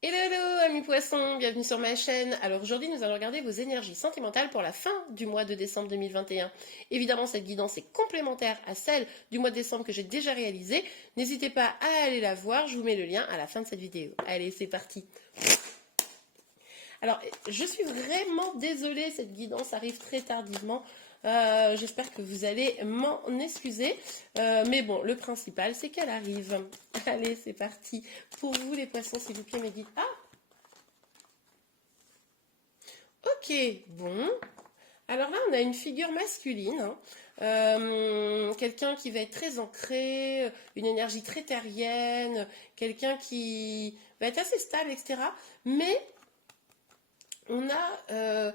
Hello, hello, amis poissons, bienvenue sur ma chaîne. Alors aujourd'hui, nous allons regarder vos énergies sentimentales pour la fin du mois de décembre 2021. Évidemment, cette guidance est complémentaire à celle du mois de décembre que j'ai déjà réalisée. N'hésitez pas à aller la voir, je vous mets le lien à la fin de cette vidéo. Allez, c'est parti. Alors, je suis vraiment désolée, cette guidance arrive très tardivement. J'espère que vous allez m'en excuser. Mais bon, le principal, c'est qu'elle arrive. Allez, c'est parti. Pour vous, les poissons, s'il vous plaît, mes guides. Ah, ok, bon. Alors là, on a une figure masculine, hein. Quelqu'un qui va être très ancré, une énergie très terrienne, quelqu'un qui va être assez stable, etc. Mais on a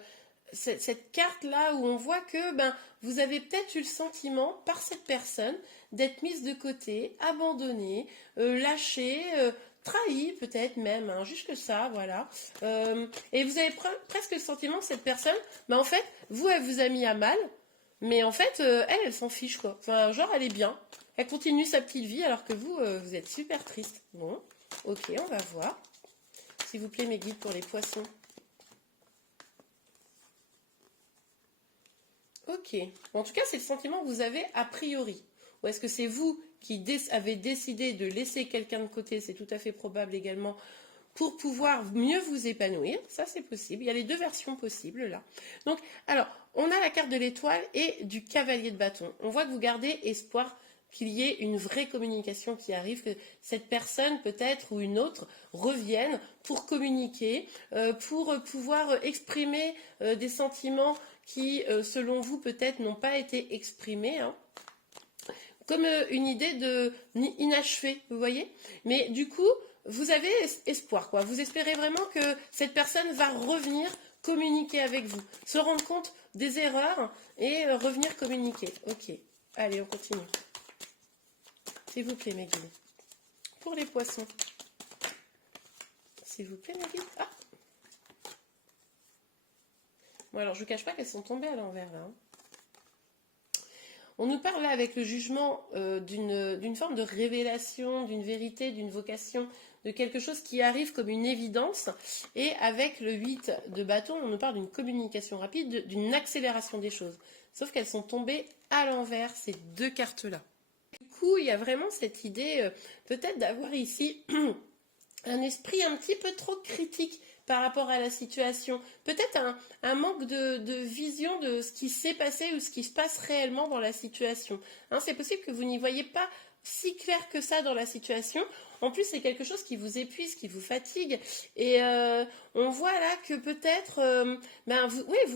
cette carte-là où on voit que vous avez peut-être eu le sentiment par cette personne d'être mise de côté, abandonnée, lâchée, trahie peut-être même, hein, jusque ça, voilà. Et vous avez presque le sentiment que cette personne, en fait, vous, elle vous a mis à mal, mais en fait, elle s'en fiche, quoi. Enfin, genre, elle est bien. Elle continue sa petite vie alors que vous, vous êtes super triste. Bon, ok, on va voir. S'il vous plaît, mes guides pour les poissons. Ok. En tout cas, c'est le sentiment que vous avez a priori. Ou est-ce que c'est vous qui avez décidé de laisser quelqu'un de côté? C'est tout à fait probable également pour pouvoir mieux vous épanouir. Ça, c'est possible. Il y a les deux versions possibles là. Donc, alors, on a la carte de l'étoile et du cavalier de bâton. On voit que vous gardez espoir qu'il y ait une vraie communication qui arrive, que cette personne peut-être ou une autre revienne pour communiquer, pour pouvoir exprimer des sentiments qui, selon vous, peut-être n'ont pas été exprimés, hein, comme une idée de inachevé, vous voyez. Mais du coup, vous avez espoir, quoi. Vous espérez vraiment que cette personne va revenir communiquer avec vous, se rendre compte des erreurs et revenir communiquer. Ok, allez, on continue. S'il vous plaît, mes guides. Pour les poissons. S'il vous plaît, mes guides. Ah. Bon, alors, je ne vous cache pas qu'elles sont tombées à l'envers, là. Hein. On nous parle là avec le jugement d'une forme de révélation, d'une vérité, d'une vocation, de quelque chose qui arrive comme une évidence. Et avec le 8 de bâton, on nous parle d'une communication rapide, d'une accélération des choses. Sauf qu'elles sont tombées à l'envers, ces deux cartes-là. Du coup, il y a vraiment cette idée peut-être d'avoir ici un esprit un petit peu trop critique par rapport à la situation. Peut-être un manque de vision de ce qui s'est passé ou ce qui se passe réellement dans la situation. Hein, c'est possible que vous n'y voyez pas si clair que ça dans la situation. En plus, c'est quelque chose qui vous épuise, qui vous fatigue. Et on voit là que peut-être,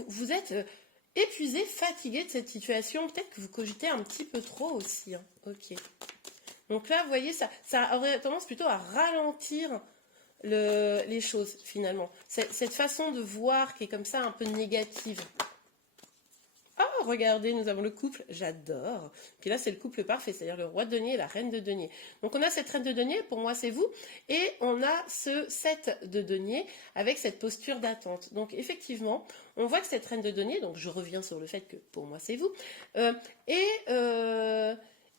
vous êtes épuisé, fatigué de cette situation. Peut-être que vous cogitez un petit peu trop aussi. Hein. Ok. Donc là, vous voyez, ça aurait tendance plutôt à ralentir les choses, finalement. Cette façon de voir qui est comme ça un peu négative. Oh, regardez, nous avons le couple, j'adore. Puis là, c'est le couple parfait, c'est-à-dire le roi de denier et la reine de denier. Donc on a cette reine de denier, pour moi c'est vous, et on a ce 7 de denier avec cette posture d'attente. Donc effectivement, on voit que cette reine de denier, donc je reviens sur le fait que pour moi c'est vous,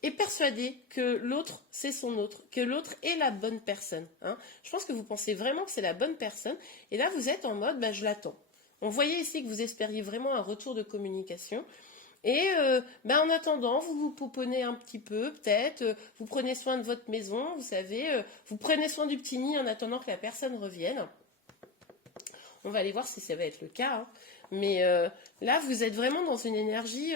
est persuadé que l'autre c'est son autre, que l'autre est la bonne personne. Hein. Je pense que vous pensez vraiment que c'est la bonne personne, et là vous êtes en mode, je l'attends. On voyait ici que vous espériez vraiment un retour de communication. Et en attendant, vous vous pouponnez un petit peu, peut-être, vous prenez soin de votre maison, vous savez, vous prenez soin du petit nid en attendant que la personne revienne. On va aller voir si ça va être le cas. Hein. Mais là, vous êtes vraiment dans une énergie,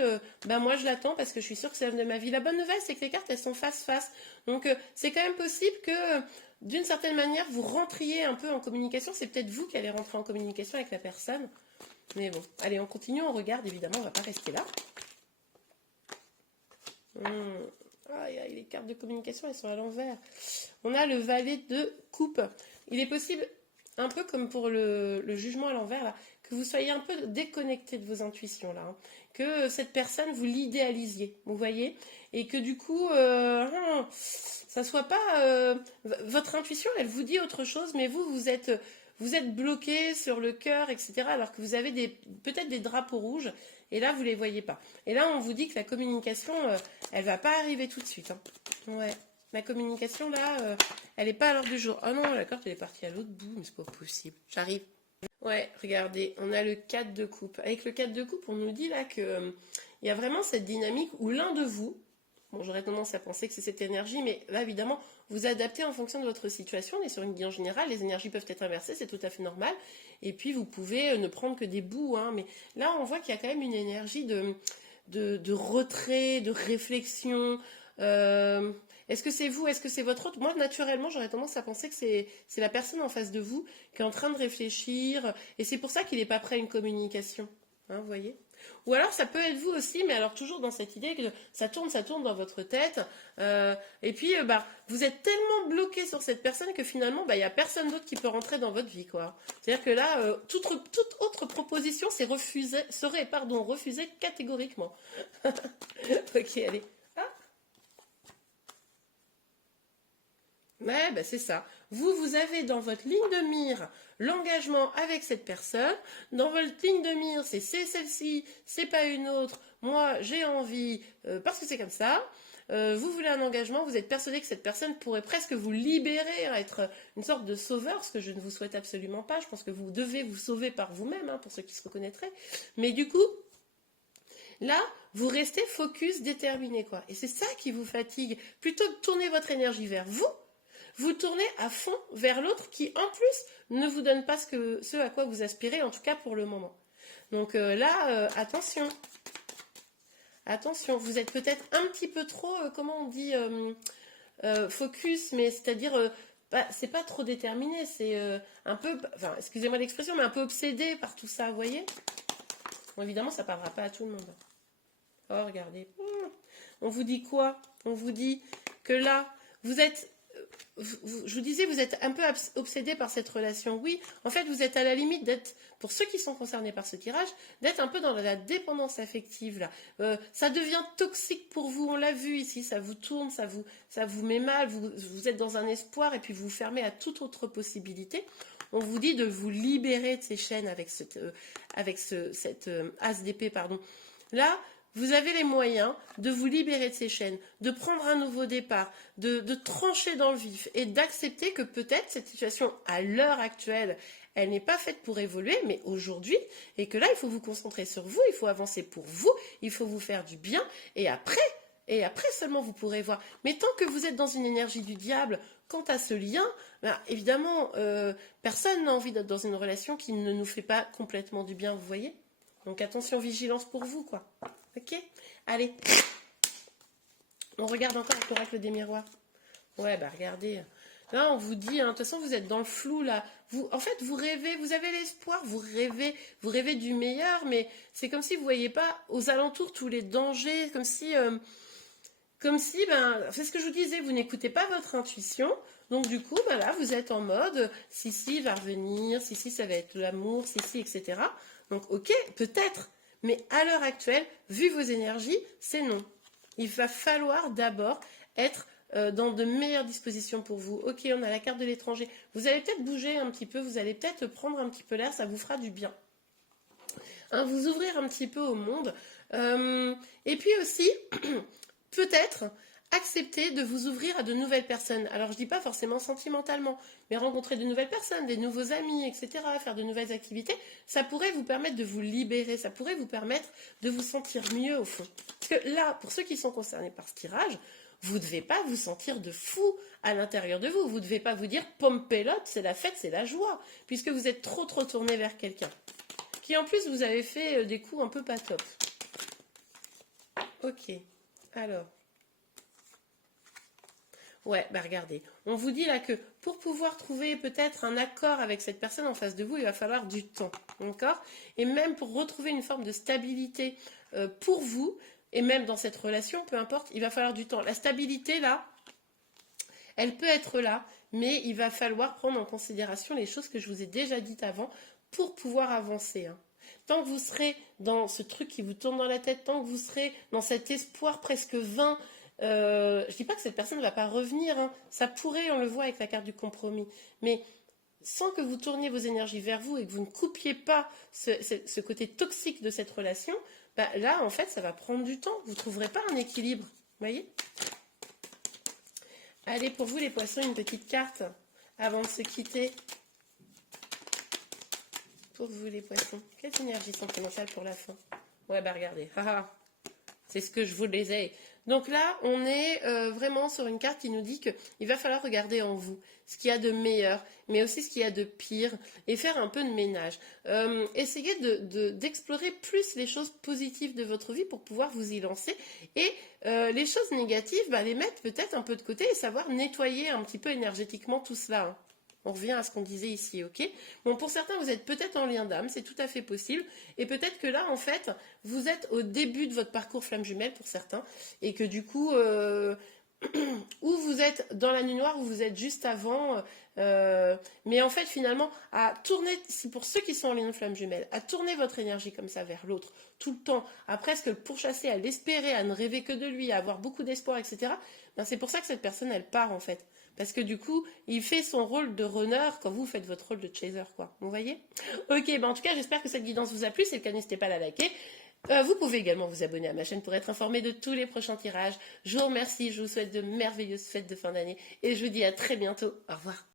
moi je l'attends parce que je suis sûre que c'est l'homme de ma vie. La bonne nouvelle, c'est que les cartes, elles sont face-face. Donc c'est quand même possible que, d'une certaine manière, vous rentriez un peu en communication. C'est peut-être vous qui allez rentrer en communication avec la personne. Mais bon, allez, on continue, on regarde, évidemment, on ne va pas rester là. Aïe, les cartes de communication, elles sont à l'envers. On a le valet de coupe. Il est possible, un peu comme pour le jugement à l'envers, là, que vous soyez un peu déconnecté de vos intuitions, là. Hein. Que cette personne, vous l'idéalisiez, vous voyez. Et que du coup, ça soit pas... votre intuition, elle vous dit autre chose, mais vous êtes bloqué sur le cœur, etc. Alors que vous avez peut-être des drapeaux rouges, et là, vous ne les voyez pas. Et là, on vous dit que la communication, elle ne va pas arriver tout de suite. Hein. Ouais. La communication, là, elle n'est pas à l'ordre du jour. Ah non, la carte, elle est partie à l'autre bout, mais c'est pas possible. J'arrive. Ouais, regardez, on a le 4 de coupe. Avec le 4 de coupe, on nous dit là que il y a vraiment cette dynamique où l'un de vous, bon, j'aurais tendance à penser que c'est cette énergie, mais là, évidemment, vous adaptez en fonction de votre situation. On est sur une guide en général, les énergies peuvent être inversées, c'est tout à fait normal. Et puis, vous pouvez ne prendre que des bouts, hein, mais là, on voit qu'il y a quand même une énergie de retrait, de réflexion. Est-ce que c'est vous? Est-ce que c'est votre autre? Moi, naturellement, j'aurais tendance à penser que c'est la personne en face de vous qui est en train de réfléchir. Et c'est pour ça qu'il n'est pas prêt à une communication. Hein, vous voyez? Ou alors, ça peut être vous aussi, mais alors toujours dans cette idée que ça tourne dans votre tête. Et puis, vous êtes tellement bloqué sur cette personne que finalement, il n'y a personne d'autre qui peut rentrer dans votre vie, quoi. C'est-à-dire que là, toute autre proposition serait refusée catégoriquement. Ok, allez. Ouais, c'est ça. Vous avez dans votre ligne de mire l'engagement avec cette personne. Dans votre ligne de mire, c'est celle-ci, c'est pas une autre. Moi, j'ai envie, parce que c'est comme ça. Vous voulez un engagement, vous êtes persuadé que cette personne pourrait presque vous libérer, être une sorte de sauveur, ce que je ne vous souhaite absolument pas. Je pense que vous devez vous sauver par vous-même, hein, pour ceux qui se reconnaîtraient. Mais du coup, là, vous restez focus, déterminé, quoi. Et c'est ça qui vous fatigue. Plutôt que de tourner votre énergie vers vous, vous tournez à fond vers l'autre qui, en plus, ne vous donne pas ce à quoi vous aspirez, en tout cas pour le moment. Donc là, attention. Attention, vous êtes peut-être un petit peu trop, comment on dit, focus, mais c'est-à-dire, c'est pas trop déterminé, c'est un peu, enfin, excusez-moi l'expression, mais un peu obsédé par tout ça, vous voyez? Bon, évidemment, ça parlera pas à tout le monde. Oh, regardez. On vous dit quoi? On vous dit que là, vous êtes... Je vous disais, vous êtes un peu obsédé par cette relation. Oui, en fait, vous êtes à la limite d'être, pour ceux qui sont concernés par ce tirage, d'être un peu dans la dépendance affective, là. Ça devient toxique pour vous, on l'a vu ici, ça vous tourne, ça vous met mal, vous êtes dans un espoir et puis vous vous fermez à toute autre possibilité. On vous dit de vous libérer de ces chaînes avec cette as d'épée, pardon. Là, vous avez les moyens de vous libérer de ces chaînes, de prendre un nouveau départ, de trancher dans le vif et d'accepter que peut-être cette situation, à l'heure actuelle, elle n'est pas faite pour évoluer, mais aujourd'hui, et que là, il faut vous concentrer sur vous, il faut avancer pour vous, il faut vous faire du bien, et après seulement vous pourrez voir. Mais tant que vous êtes dans une énergie du diable, quant à ce lien, évidemment, personne n'a envie d'être dans une relation qui ne nous fait pas complètement du bien, vous voyez? Donc attention, vigilance pour vous, quoi. Ok? Allez. On regarde encore avec l'oracle des miroirs. Ouais, regardez. Là, on vous dit, hein, de toute façon, vous êtes dans le flou, là. En fait, vous rêvez, vous avez l'espoir, vous rêvez du meilleur, mais c'est comme si vous ne voyez pas aux alentours tous les dangers, comme si, c'est ce que je vous disais, vous n'écoutez pas votre intuition. Donc, du coup, là, vous êtes en mode, si, va revenir, si, ça va être l'amour, si, etc. Donc, ok, peut-être. Mais à l'heure actuelle, vu vos énergies, c'est non. Il va falloir d'abord être dans de meilleures dispositions pour vous. Ok, on a la carte de l'étranger. Vous allez peut-être bouger un petit peu, vous allez peut-être prendre un petit peu l'air, ça vous fera du bien. Hein, vous ouvrir un petit peu au monde. Et puis aussi, peut-être accepter de vous ouvrir à de nouvelles personnes. Alors, je ne dis pas forcément sentimentalement, mais rencontrer de nouvelles personnes, des nouveaux amis, etc., faire de nouvelles activités, ça pourrait vous permettre de vous libérer, ça pourrait vous permettre de vous sentir mieux au fond. Parce que là, pour ceux qui sont concernés par ce tirage, vous ne devez pas vous sentir de fou à l'intérieur de vous. Vous ne devez pas vous dire « pompelote, c'est la fête, c'est la joie », puisque vous êtes trop tourné vers quelqu'un. Qui en plus vous avez fait des coups un peu pas top. Ok, alors... Ouais, regardez, on vous dit là que pour pouvoir trouver peut-être un accord avec cette personne en face de vous, il va falloir du temps, d'accord? Et même pour retrouver une forme de stabilité pour vous, et même dans cette relation, peu importe, il va falloir du temps. La stabilité, là, elle peut être là, mais il va falloir prendre en considération les choses que je vous ai déjà dites avant pour pouvoir avancer, hein. Tant que vous serez dans ce truc qui vous tourne dans la tête, tant que vous serez dans cet espoir presque vain, je ne dis pas que cette personne ne va pas revenir, hein. Ça pourrait, on le voit avec la carte du compromis, mais sans que vous tourniez vos énergies vers vous et que vous ne coupiez pas ce côté toxique de cette relation, là, en fait, ça va prendre du temps. Vous ne trouverez pas un équilibre, vous voyez? Allez, pour vous les poissons, une petite carte avant de se quitter. Pour vous les poissons, quelles énergies sentimentales pour la fin? Ouais, bah regardez, c'est ce que je vous disais. Donc là, on est vraiment sur une carte qui nous dit qu'il va falloir regarder en vous ce qu'il y a de meilleur, mais aussi ce qu'il y a de pire, et faire un peu de ménage. Essayez d'explorer plus les choses positives de votre vie pour pouvoir vous y lancer, et les choses négatives, bah, les mettre peut-être un peu de côté et savoir nettoyer un petit peu énergétiquement tout cela, hein. On revient à ce qu'on disait ici, ok? Bon, pour certains, vous êtes peut-être en lien d'âme, c'est tout à fait possible. Et peut-être que là, en fait, vous êtes au début de votre parcours flamme jumelle pour certains. Et que du coup, ou vous êtes dans la nuit noire, ou vous êtes juste avant. Mais en fait, finalement, à tourner, c'est pour ceux qui sont en lien de flamme jumelle, à tourner votre énergie comme ça vers l'autre, tout le temps, à presque le pourchasser, à l'espérer, à ne rêver que de lui, à avoir beaucoup d'espoir, etc. Ben, c'est pour ça que cette personne, elle part, en fait. Parce que du coup, il fait son rôle de runner quand vous faites votre rôle de chaser, quoi. Vous voyez? Ok, ben en tout cas, j'espère que cette guidance vous a plu. Si c'est le cas, n'hésitez pas à la liker. Vous pouvez également vous abonner à ma chaîne pour être informé de tous les prochains tirages. Je vous remercie, je vous souhaite de merveilleuses fêtes de fin d'année et je vous dis à très bientôt. Au revoir.